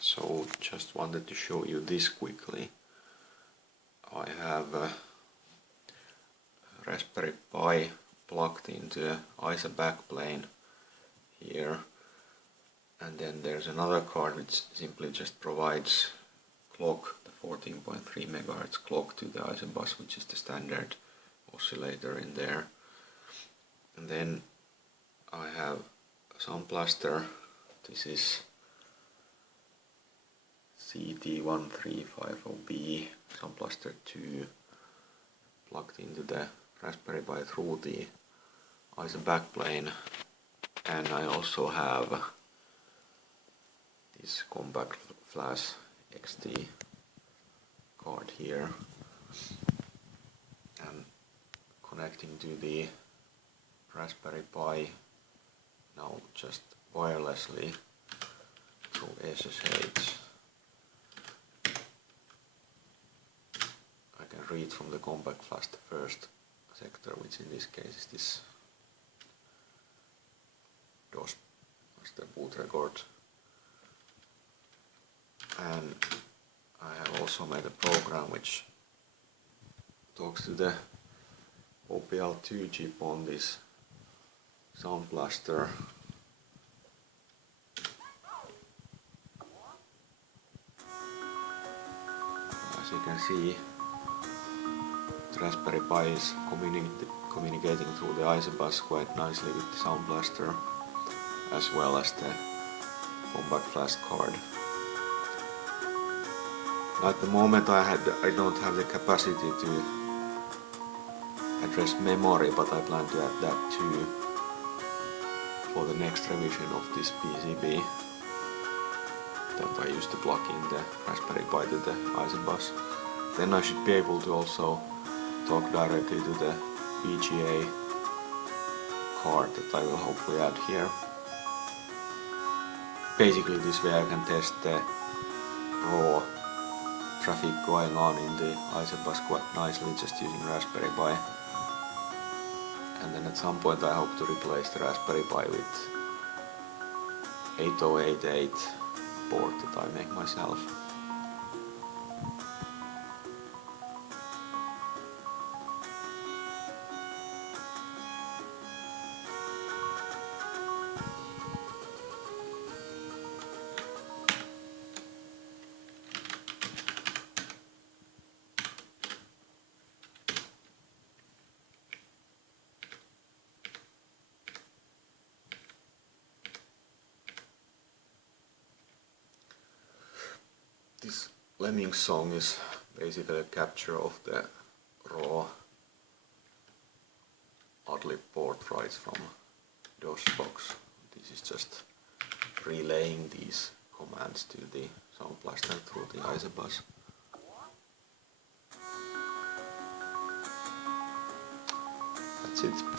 So just wanted to show you this quickly. I have a Raspberry Pi plugged into ISA backplane here, and then there's another card which simply just provides clock, the 14.3 MHz clock to the ISA bus, which is the standard oscillator in there. And then I have a sound blaster. This is CT1350B Sound Blaster 2, plugged into the Raspberry Pi through the ISA backplane, and I also have this Compact Flash XT card here, and connecting to the Raspberry Pi now just wirelessly through SSH. I can read from the Compact Flash the first sector, which in this case is this DOS master boot record, and I have also made a program which talks to the OPL2 chip on this Sound Blaster. As you can see, the Raspberry Pi is communicating through the ISA bus quite nicely with the Sound Blaster, as well as the Compact Flash card. At the moment I don't have the capacity to address memory, but I plan to add that too for the next revision of this PCB that I used to plug in the Raspberry Pi to the ISA bus. Then I should be able to also talk directly to the VGA card that I will hopefully add here. Basically this way I can test the raw traffic going on in the ISA bus quite nicely just using Raspberry Pi. And then at some point I hope to replace the Raspberry Pi with 8088 board that I make myself. This Lemming song is basically a capture of the raw Adlib port writes from DOSBox. This is just relaying these commands to the Sound Blaster through the ISA bus. That's it.